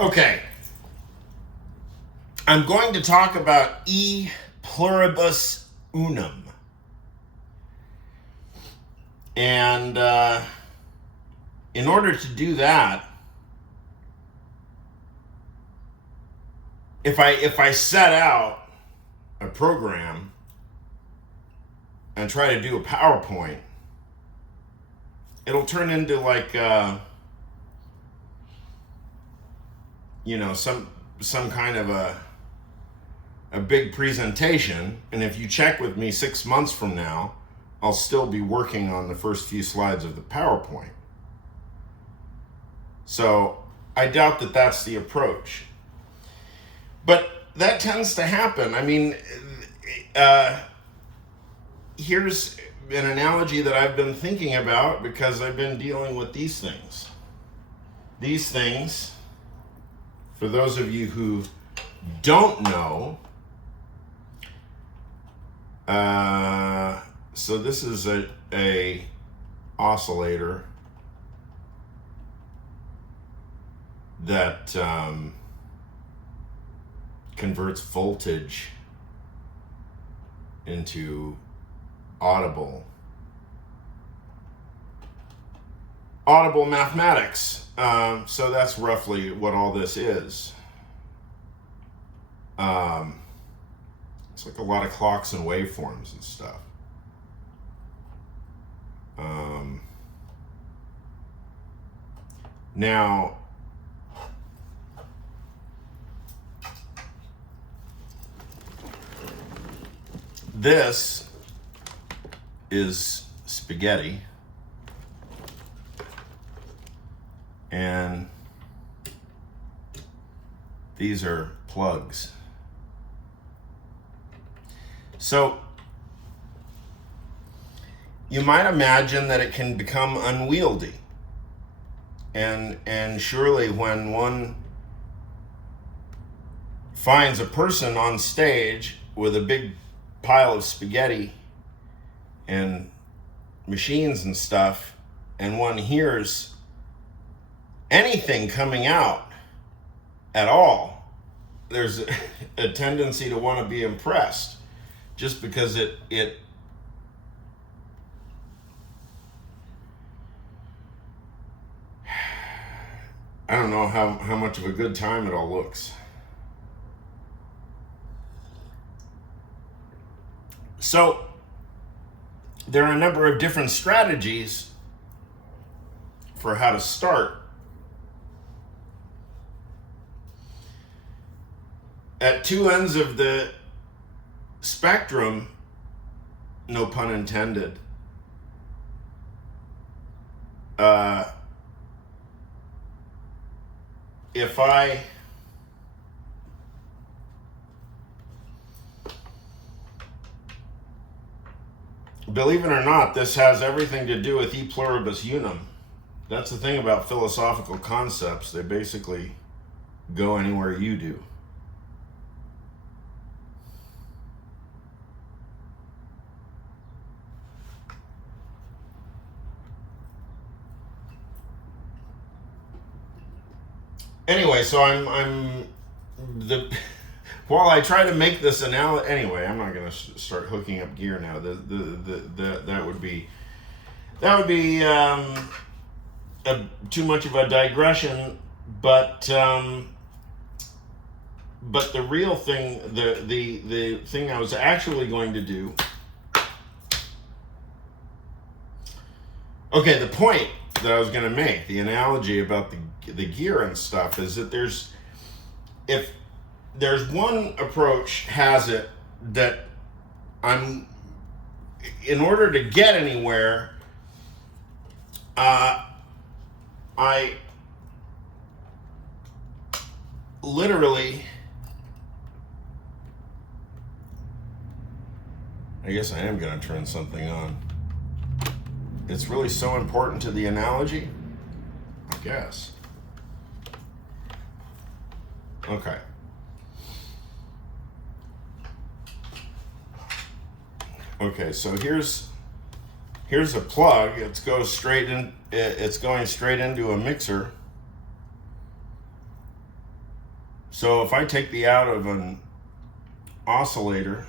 Okay. I'm going to talk about Pluribus Unum. And in order to do that, if I set out a program and try to do a PowerPoint, it'll turn into like some kind of a big presentation. And if you check with me 6 months from now, I'll still be working on the first few slides of the PowerPoint. So I doubt that that's the approach. But that tends to happen. I mean, here's an analogy that I've been thinking about because I've been dealing with these things. These things, for those of you who don't know, so this is a oscillator that converts voltage into audible mathematics. So that's roughly what all this is. It's like a lot of clocks and waveforms and stuff. Now, this is spaghetti, and these are plugs. So you might imagine that it can become unwieldy, and surely when one finds a person on stage with a big pile of spaghetti and machines and stuff, and one hears anything coming out at all, there's a tendency to want to be impressed, just because it I don't know how much of a good time it all looks. So there are a number of different strategies for how to start. At two ends of the spectrum, no pun intended, if I believe it or not, this has everything to do with Pluribus Unum. That's the thing about philosophical concepts. They basically go anywhere you do. Anyway, so while I try to make this analogy, anyway, I'm not going to start hooking up gear now. That would be too much of a digression. But the real thing, the thing I was actually going to do. Okay, the point that I was going to make, the analogy about the gear and stuff, is that if there's one approach has it that in order to get anywhere, I literally, I guess I am going to turn something on. It's really so important to the analogy, I guess. Okay. Okay, so here's a plug. It's going straight into a mixer. So if I take the out of an oscillator,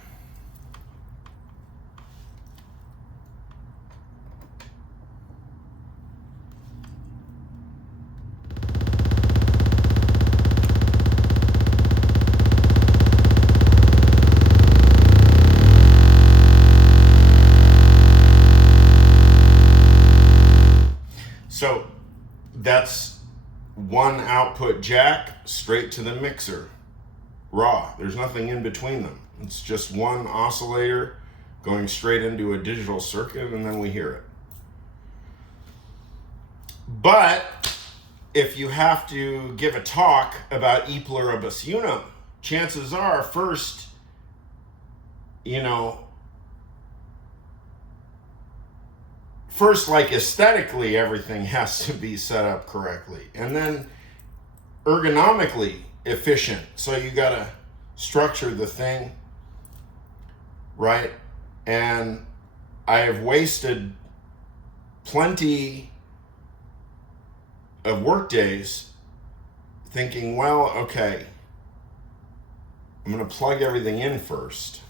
so that's one output jack straight to the mixer, raw. There's nothing in between them. It's just one oscillator going straight into a digital circuit, and then we hear it. But if you have to give a talk about E Pluribus Unum, chances are first, like aesthetically, everything has to be set up correctly, and then ergonomically efficient. So you got to structure the thing right. And I have wasted plenty of work days thinking, well, okay, I'm going to plug everything in first.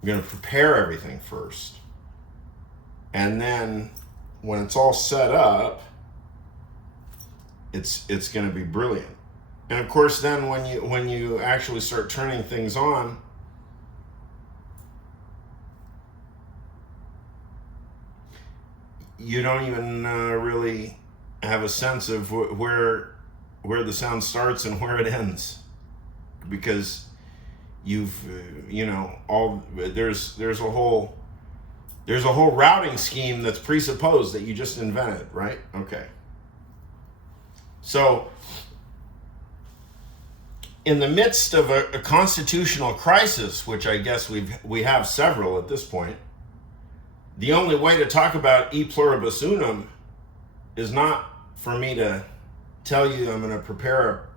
I'm going to prepare everything first. And then when it's all set up, it's going to be brilliant. And of course, then when you actually start turning things on, you don't even really have a sense of where the sound starts and where it ends, because you've there's a whole routing scheme that's presupposed that you just invented, right? Okay. So in the midst of a constitutional crisis, which I guess we have several at this point, the only way to talk about E Pluribus Unum is not for me to tell you I'm going to prepare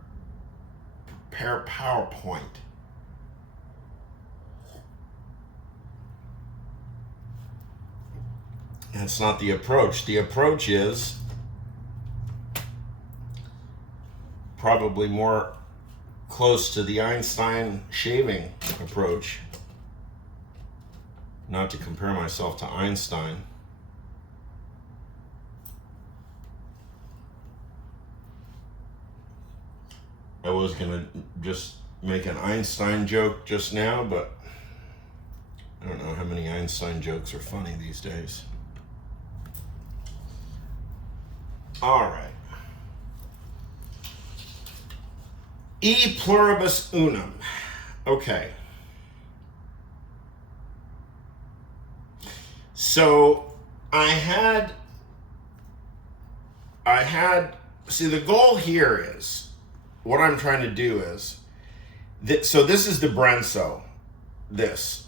PowerPoint. That's not the approach. The approach is probably more close to the Einstein shaving approach. Not to compare myself to Einstein. I was going to just make an Einstein joke just now, but I don't know how many Einstein jokes are funny these days. All right. E Pluribus Unum. Okay. So I had, see, the goal here is, what I'm trying to do is, so this is the Brenso, this.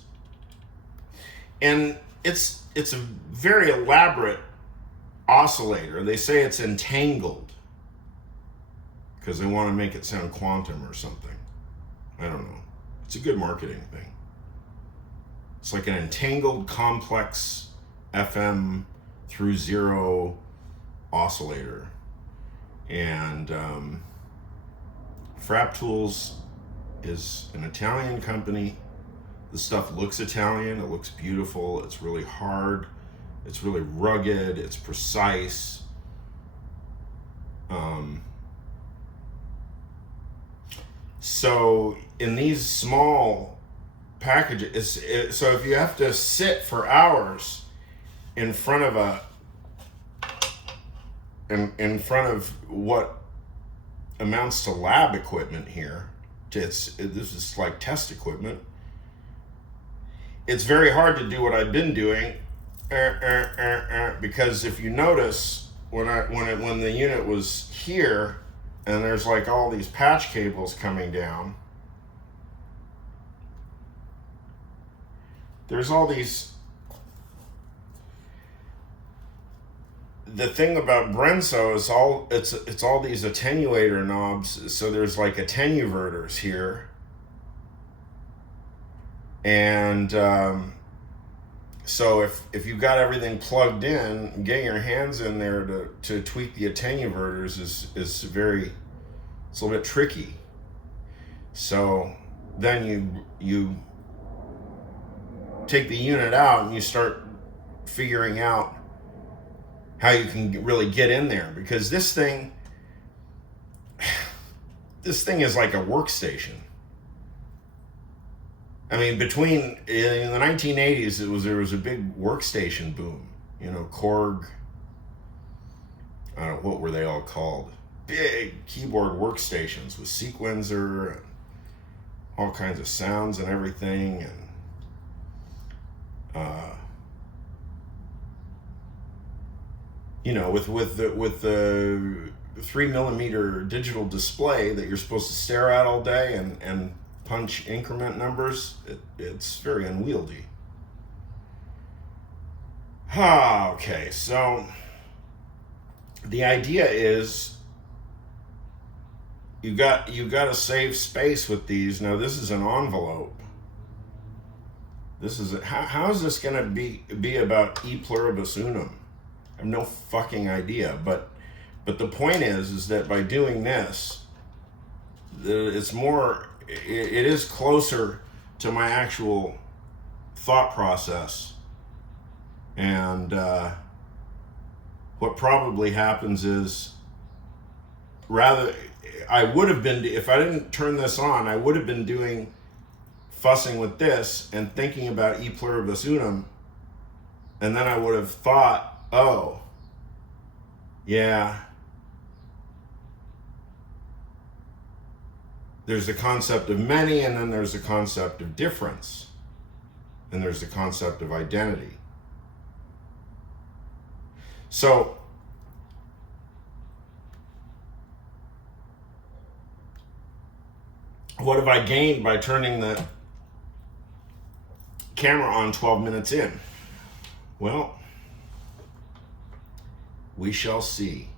And it's a very elaborate oscillator. They say it's entangled because they want to make it sound quantum or something. I don't know. It's a good marketing thing. It's like an entangled complex FM through zero oscillator. And Frap Tools is an Italian company. The stuff looks Italian. It looks beautiful. It's really hard. It's really rugged. It's precise. So in these small packages, so if you have to sit for hours in front of in front of what amounts to lab equipment here, this is like test equipment. It's very hard to do what I've been doing, because if you notice when the unit was here and there's like all these patch cables coming down, there's all these. The thing about Brenso is it's all these attenuator knobs. So there's like attenuverters here. And so if you've got everything plugged in, getting your hands in there to tweak the attenuverters is it's a little bit tricky. So then you take the unit out and you start figuring out how you can really get in there, because this thing is like a workstation. I mean, between in the 1980s, there was a big workstation boom. You know, Korg. I don't know, what were they all called? Big keyboard workstations with sequencer, and all kinds of sounds and everything, and you know, with the 3mm digital display that you're supposed to stare at all day and punch increment numbers, it's very unwieldy. Okay, so the idea is you got to save space with these. Now this is an envelope. This is how is this going to be about E Pluribus Unum? I have no fucking idea, but the point is that by doing this, it's more, it is closer to my actual thought process. And what probably happens is, I would have been, if I didn't turn this on, I would have been fussing with this and thinking about E Pluribus Unum, and then I would have thought, oh, yeah, there's the concept of many, and then there's the concept of difference, and there's the concept of identity. So what have I gained by turning the camera on 12 minutes in? Well, we shall see.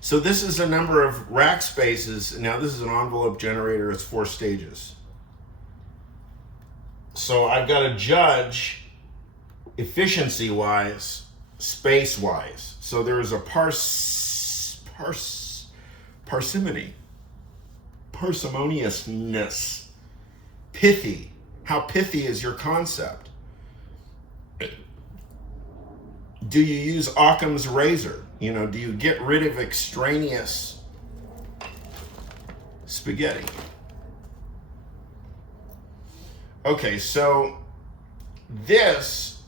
So this is a number of rack spaces. Now this is an envelope generator. It's 4 stages. So I've got to judge efficiency-wise, space-wise. So there is a parsimoniousness, pithy. How pithy is your concept? Do you use Occam's razor? You know, do you get rid of extraneous spaghetti? Okay, so this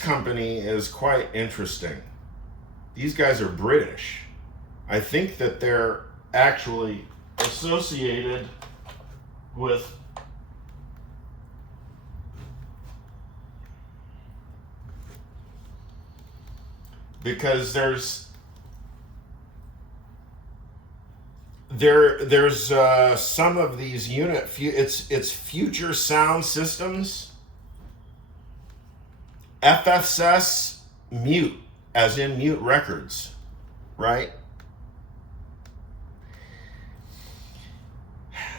company is quite interesting. These guys are British. I think that they're actually associated with because there's some of these it's Future Sound Systems, FSS Mute, as in Mute Records, right?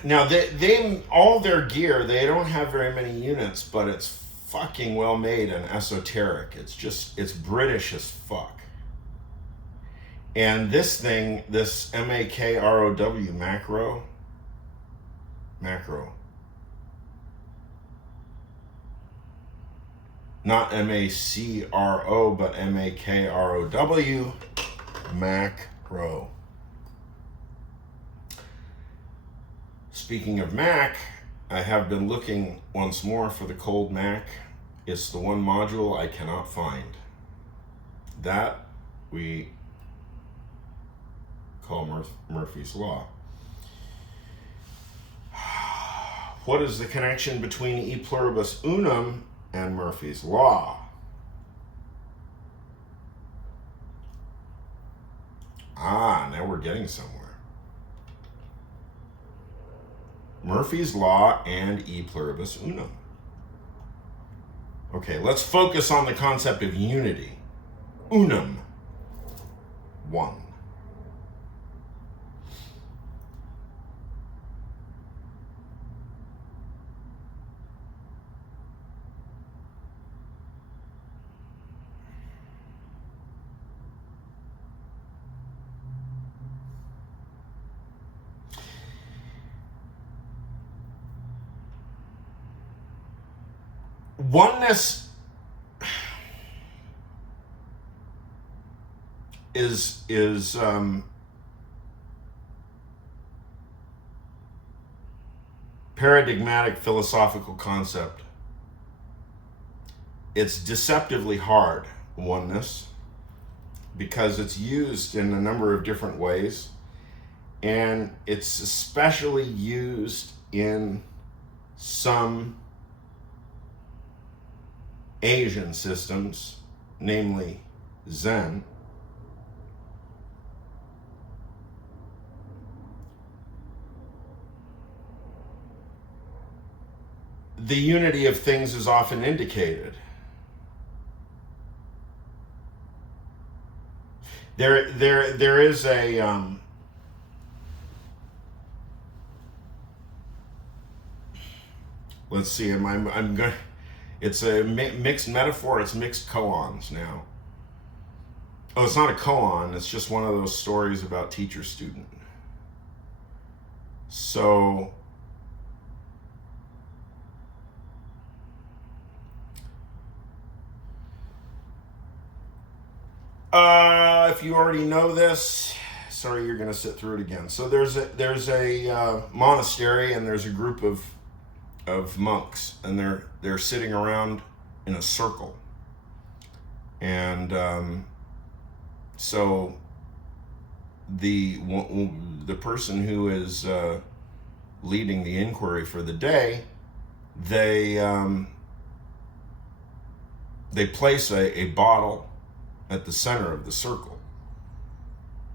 Now they all their gear, they don't have very many units, but it's fucking well made and esoteric. It's British as fuck. And this thing, this MAKROW, macro, not MACRO, but MAKROW, macro. Speaking of Mac, I have been looking once more for the cold Mac. It's the one module I cannot find. That we call Murphy's Law. What is the connection between E Pluribus Unum and Murphy's Law? Now we're getting somewhere. Murphy's Law and E Pluribus Unum. Okay, let's focus on the concept of unity. Unum, one. oneness is paradigmatic philosophical concept. It's deceptively hard, oneness, because it's used in a number of different ways, and it's especially used in some Asian systems, namely Zen. The unity of things is often indicated. There is a let's see. I'm going. It's a mixed metaphor. It's mixed koans now. Oh, it's not a koan. It's just one of those stories about teacher-student. So, if you already know this, sorry, you're going to sit through it again. So there's a monastery, and there's a group of monks, and they're sitting around in a circle, and so the person who is leading the inquiry for the day, they place a bottle at the center of the circle.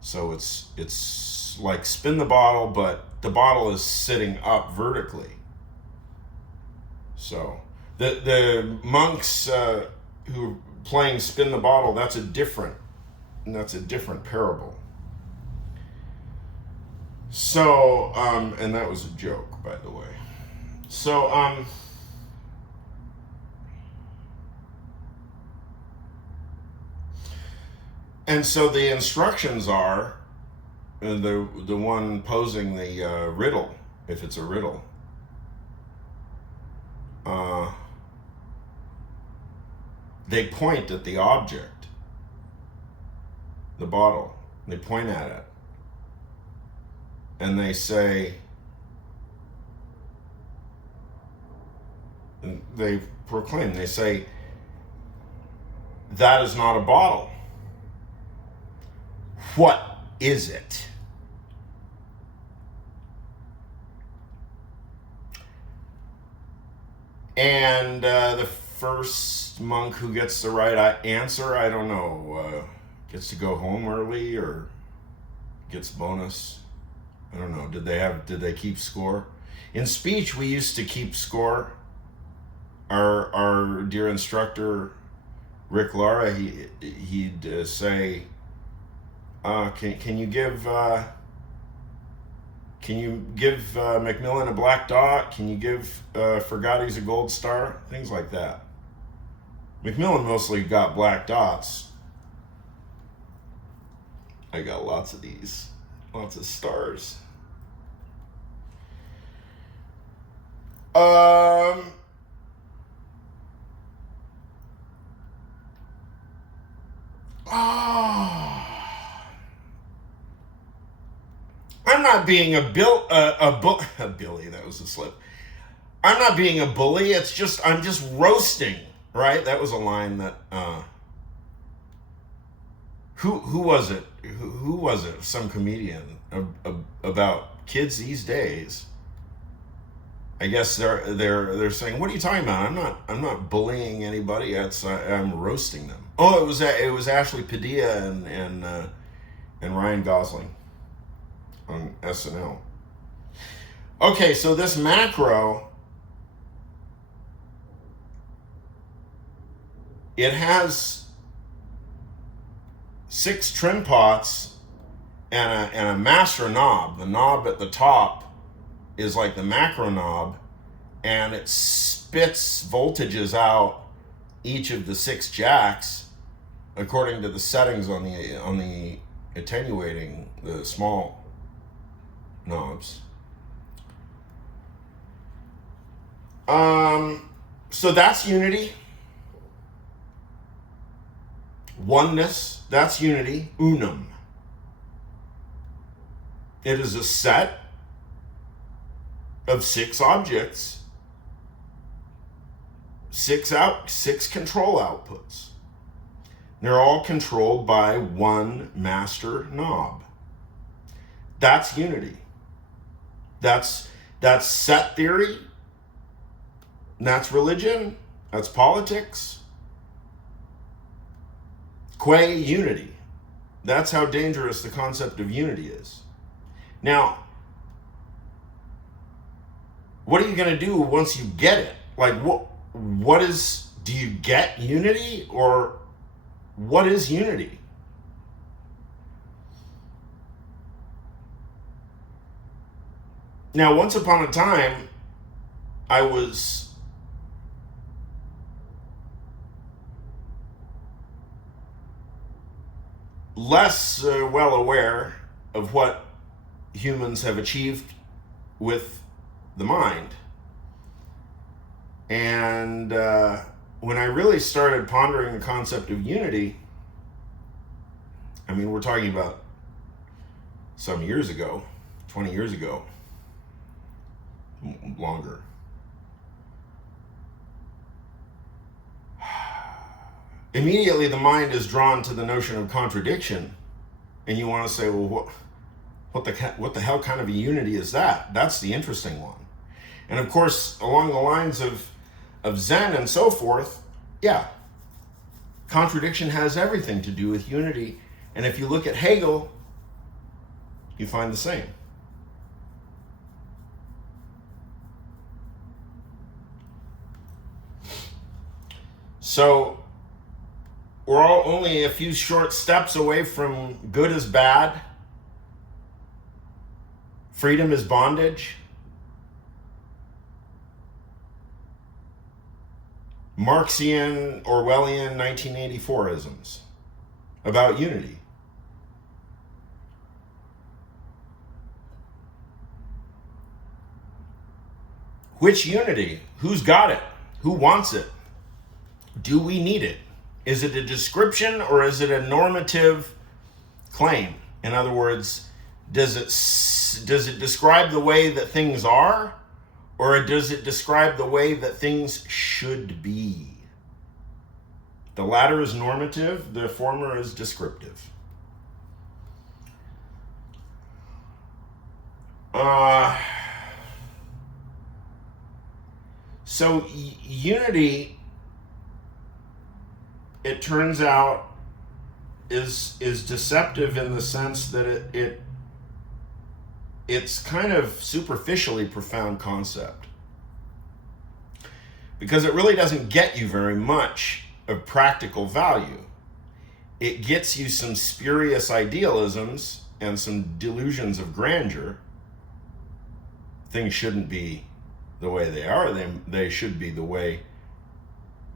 So it's like spin the bottle, but the bottle is sitting up vertically. So the monks who are playing spin the bottle, that's a different parable. So and that was a joke, by the way. So and so the instructions are the one posing the riddle, if it's a riddle. They point at the object, the bottle. They point at it, and they say, and they proclaim, they say, that is not a bottle. What is it? And the first monk who gets the right answer, I don't know, gets to go home early or gets bonus. I don't know. Did they keep score? In speech, we used to keep score. Our dear instructor, Rick Lara, he'd say, can you give Macmillan a black dot? Can you give Fergati's a gold star? Things like that. Macmillan mostly got black dots. I got lots of these. Lots of stars. I'm not being a Billy, that was a slip. I'm not being a bully. I'm just roasting, right? That was a line that, who was it? Who was it? Some comedian about kids these days. I guess they're saying, what are you talking about? I'm not bullying anybody. I'm roasting them. Oh, it was Ashley Padilla and Ryan Gosling on SNL. Okay, so this macro, it has 6 trim pots and a master knob. The knob at the top is like the macro knob, and it spits voltages out each of the 6 jacks according to the settings on the attenuating, the small knobs. So that's unity. Oneness, that's unity. Unum. It is a set of 6 objects, 6 control outputs. They're all controlled by one master knob. That's unity. That's set theory. That's religion. That's politics. Qua unity. That's how dangerous the concept of unity is. Now, what are you going to do once you get it? Like, do you get unity, or what is unity? Now, once upon a time, I was less well aware of what humans have achieved with the mind. And when I really started pondering the concept of unity, I mean, we're talking about some years ago, 20 years ago, longer. Immediately the mind is drawn to the notion of contradiction, and you want to say, well, what the hell kind of a unity is that? That's the interesting one. And of course, along the lines of Zen and so forth, yeah, contradiction has everything to do with unity. And if you look at Hegel, you find the same. So we're all only a few short steps away from good is bad, freedom is bondage, Marxian, Orwellian 1984-isms about unity. Which unity? Who's got it? Who wants it? Do we need it? Is it a description or is it a normative claim? In other words, does it describe the way that things are, or does it describe the way that things should be? The latter is normative, the former is descriptive. So unity, it turns out, is deceptive in the sense that it's kind of superficially profound concept, because it really doesn't get you very much of practical value. It gets you some spurious idealisms and some delusions of grandeur. Things shouldn't be the way they are. They should be the way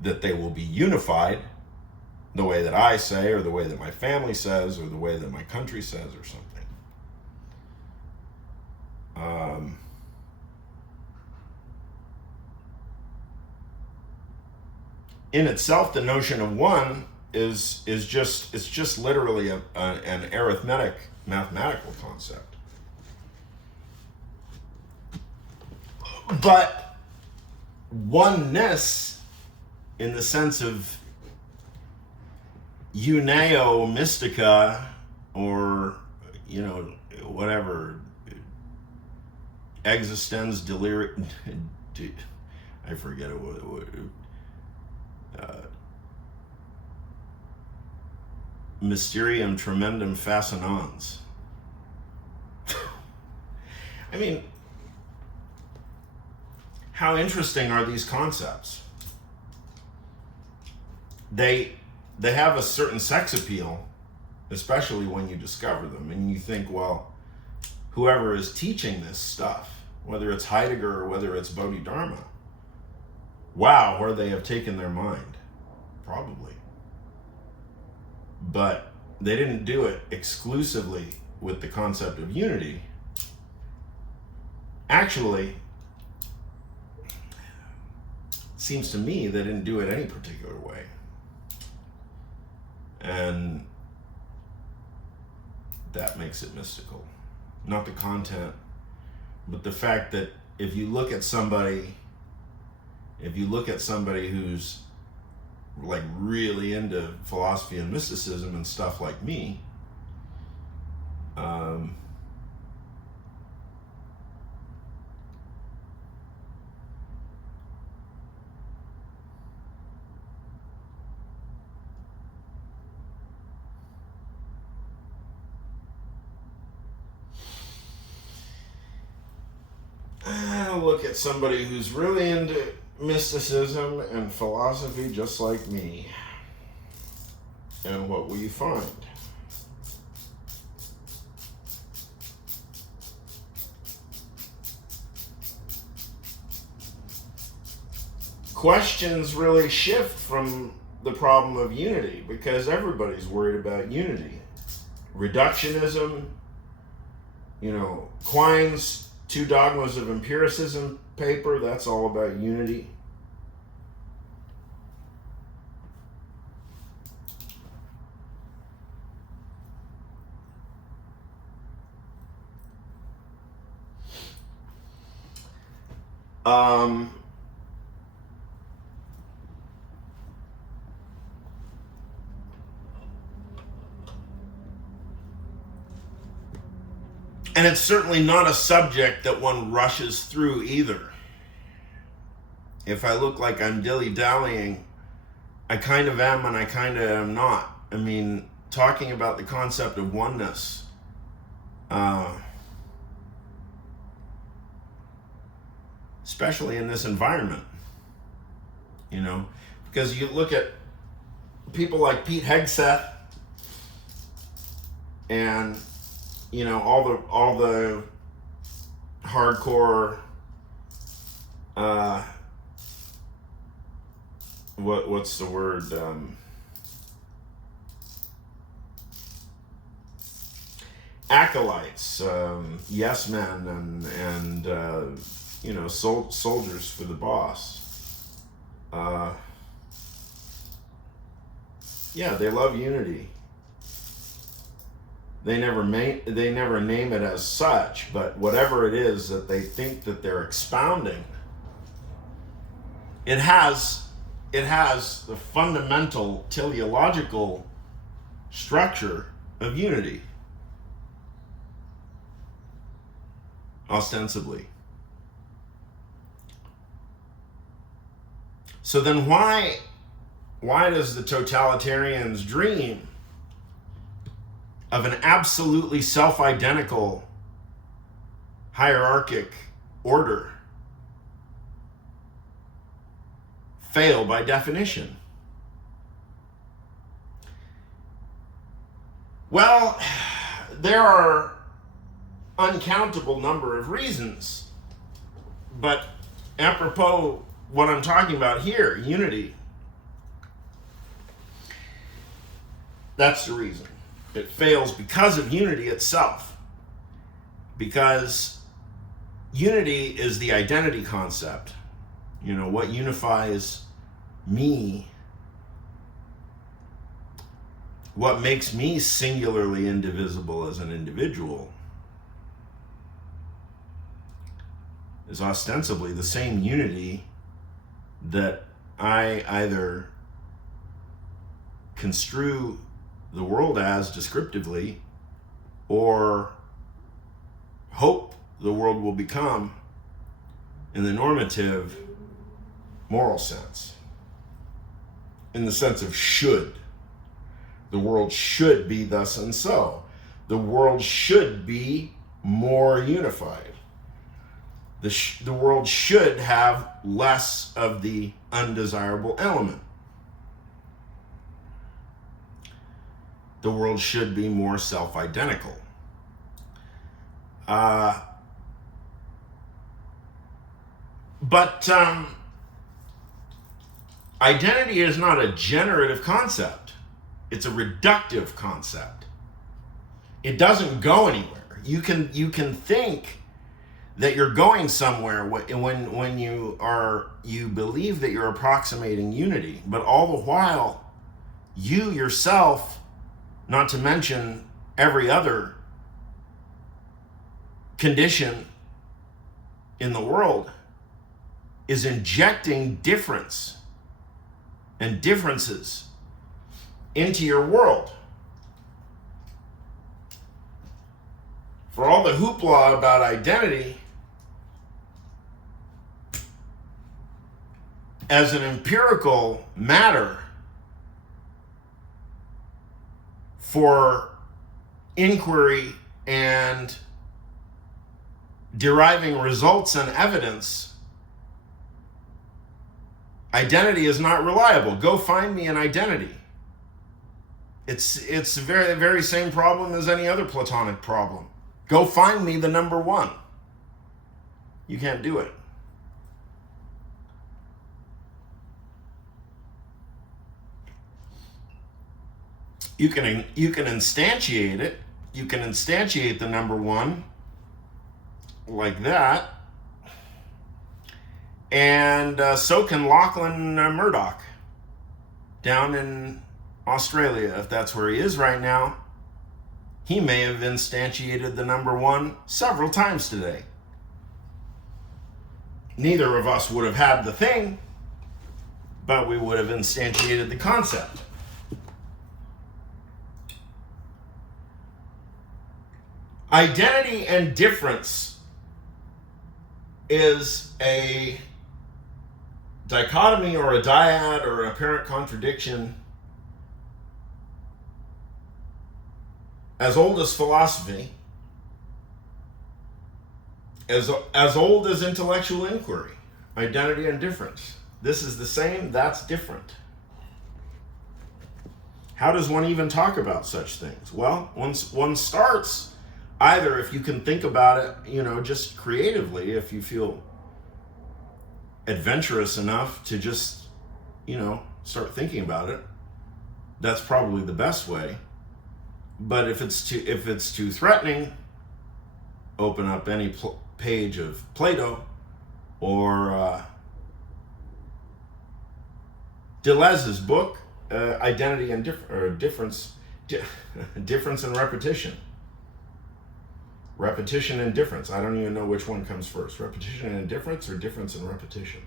that they will be unified, the way that I say, or the way that my family says, or the way that my country says, or something. In itself, the notion of one is just literally an arithmetic, mathematical concept. But oneness, in the sense of uneo mystica, or whatever, existens delirium, I forget it. Mysterium tremendum fascinans. I mean, how interesting are these concepts? They have a certain sex appeal, especially when you discover them, and you think, well, whoever is teaching this stuff, whether it's Heidegger or whether it's Bodhidharma, wow, where they have taken their mind, probably. But they didn't do it exclusively with the concept of unity. seems to me they didn't do it any particular way. And that makes it mystical. Not the content, but the fact that if you look at somebody who's like really into philosophy and mysticism and stuff like me, look at somebody who's really into mysticism and philosophy just like me. And what will you find? Questions really shift from the problem of unity because everybody's worried about unity. Reductionism, Quine's Two Dogmas of Empiricism paper, that's all about unity. And it's certainly not a subject that one rushes through either. If I look like I'm dilly-dallying, I kind of am and I kind of am not. I mean, talking about the concept of oneness, especially in this environment, because you look at people like Pete Hegseth and all the hardcore what's the word, acolytes, yes men, and soldiers for the boss. They love unity. They never name it as such, but whatever it is that they think that they're expounding, it has the fundamental teleological structure of unity, ostensibly. So then why does the totalitarians dream of an absolutely self-identical hierarchic order fail by definition? Well, there are uncountable number of reasons, but apropos what I'm talking about here, unity, that's the reason. It fails because of unity itself. Because unity is the identity concept. What unifies me, what makes me singularly indivisible as an individual, is ostensibly the same unity that I either construe the world as descriptively or hope the world will become in the normative moral sense, in the sense of should. The world should be thus and so. The world should be more unified. The world should have less of the undesirable element. The world should be more self-identical. But identity is not a generative concept. It's a reductive concept. It doesn't go anywhere. You can think that you're going somewhere when you believe that you're approximating unity, but all the while you yourself, not to mention every other condition in the world, is injecting difference and differences into your world. For all the hoopla about identity, as an empirical matter for inquiry and deriving results and evidence, identity is not reliable. Go find me an identity. It's the very same problem as any other Platonic problem. Go find me the number one. You can't do it. You can instantiate it. You can instantiate the number one like that. And so can Lachlan Murdoch down in Australia, if that's where he is right now. He may have instantiated the number one several times today. Neither of us would have had the thing, but we would have instantiated the concept. Identity and difference is a dichotomy or a dyad or an apparent contradiction as old as philosophy, as old as intellectual inquiry. Identity and difference. This is the same, that's different. How does one even talk about such things? Well, once one starts, either if you can think about it, just creatively, if you feel adventurous enough to just, start thinking about it, that's probably the best way. But if it's too threatening, open up any page of Plato or Deleuze's book, Identity and Difference, Difference and Repetition. Repetition and difference. I don't even know which one comes first. Repetition and difference or difference and repetition?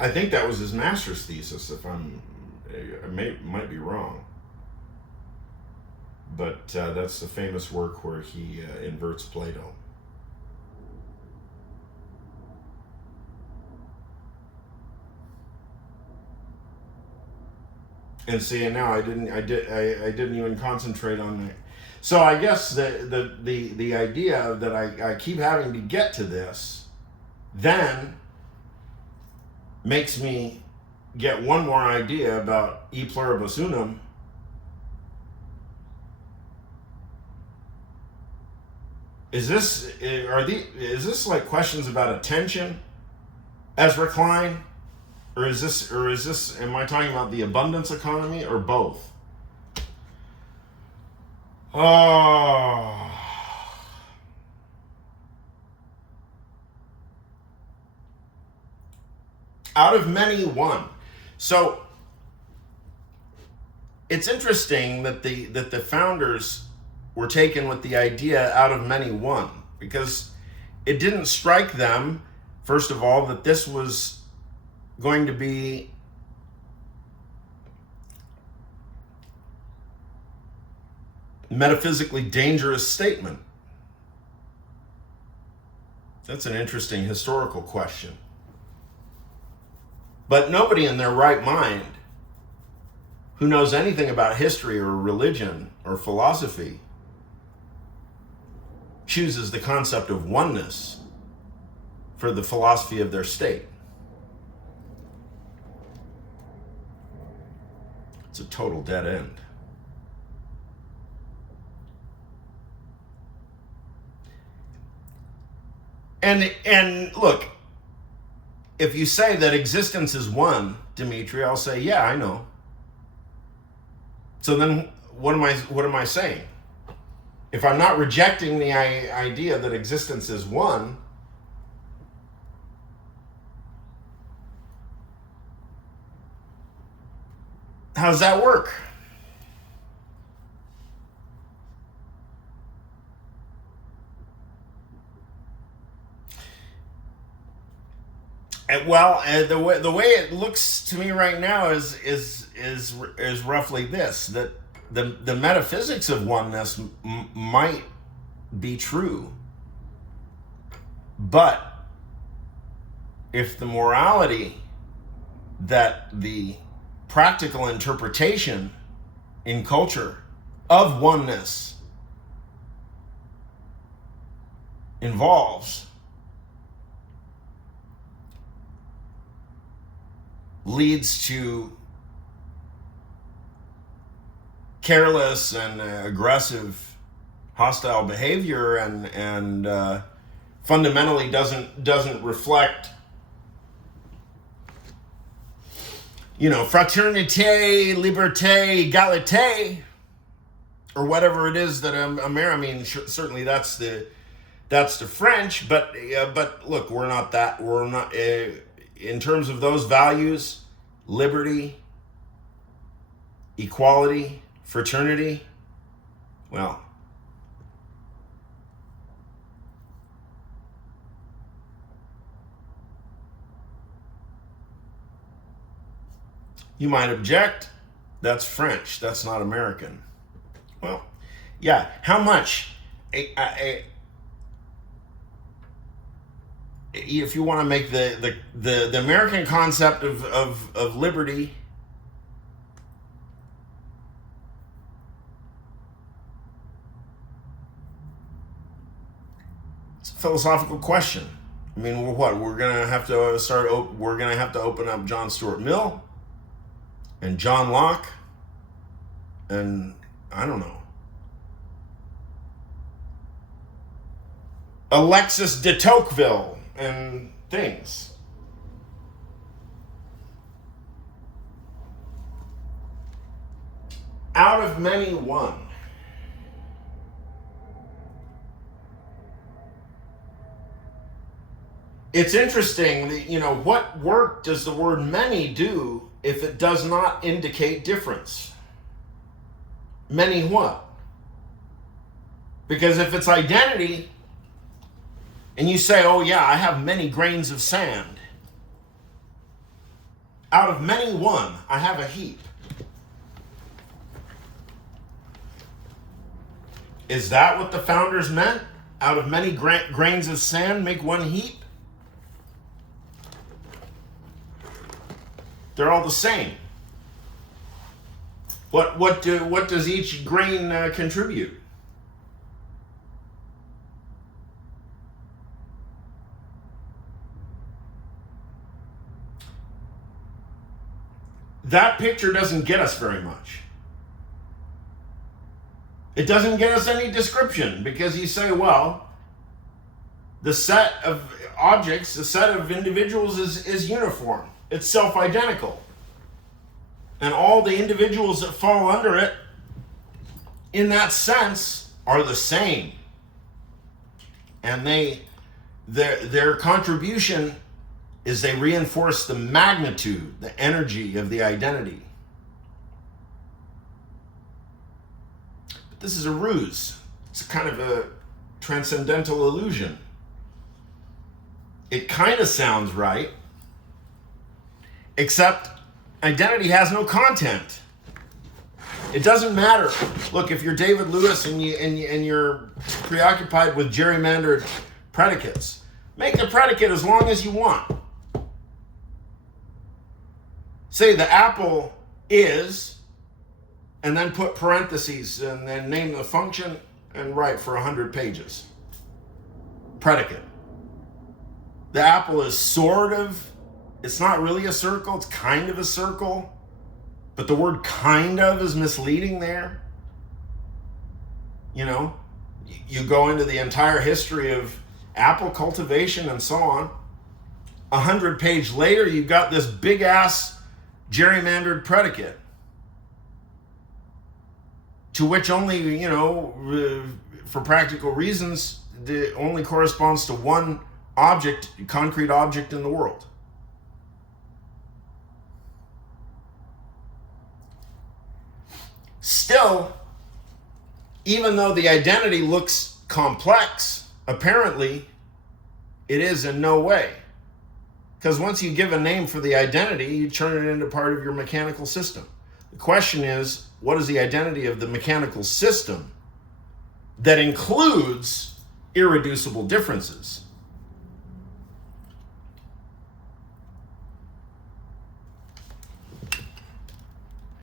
I think that was his master's thesis, might be wrong. But that's the famous work where he inverts Plato. And see, and now I didn't even concentrate on that. So I guess the idea that I keep having to get to this then makes me get one more idea about E Pluribus Unum. Is this like questions about attention, Ezra Klein, or is this? Am I talking about the abundance economy or both? Oh, out of many, one. So it's interesting that the founders were taken with the idea out of many one, because it didn't strike them, first of all, that this was going to be a metaphysically dangerous statement. That's an interesting historical question. But nobody in their right mind who knows anything about history or religion or philosophy chooses the concept of oneness for the philosophy of their state. It's a total dead end. And look, if you say that existence is one, Dimitri, I'll say, yeah, I know. So then what am I saying? If I'm not rejecting the idea that existence is one, how does that work? Well, the way it looks to me right now is roughly this, that the metaphysics of oneness might be true, but if the morality that the practical interpretation in culture of oneness involves leads to careless and aggressive, hostile behavior, and fundamentally doesn't reflect, fraternité, liberté, égalité, or whatever it is that I mean, certainly that's the French, but look, we're not in terms of those values, liberty, equality, fraternity, well, you might object, that's French, that's not American. Well, yeah, how much? If you want to make the American concept of liberty it's a philosophical question. I mean, we're gonna have to open up John Stuart Mill and John Locke and I don't know, Alexis de Tocqueville and things. Out of many, one. It's interesting that, what work does the word many do if it does not indicate difference? Many what? Because if it's identity, and you say, oh yeah, I have many grains of sand. Out of many, one, I have a heap. Is that what the founders meant? Out of many grains of sand, make one heap? They're all the same. What does each grain contribute? That picture doesn't get us very much. It doesn't get us any description because you say, well, the set of objects, the set of individuals is uniform. It's self-identical. And all the individuals that fall under it, in that sense, are the same. And their contribution is they reinforce the magnitude, the energy of the identity. But this is a ruse. It's kind of a transcendental illusion. It kind of sounds right, except identity has no content. It doesn't matter. Look, if you're David Lewis and you're preoccupied with gerrymandered predicates, make the predicate as long as you want. Say the apple is, and then put parentheses, and then name the function and write for 100 pages. Predicate. The apple is sort of, it's not really a circle, it's kind of a circle, but the word kind of is misleading there. You go into the entire history of apple cultivation and so on. 100 page later, you've got this big ass gerrymandered predicate, to which only, for practical reasons, it only corresponds to one object, concrete object in the world. Still, even though the identity looks complex, apparently it is in no way. Because once you give a name for the identity, you turn it into part of your mechanical system. The question is, what is the identity of the mechanical system that includes irreducible differences?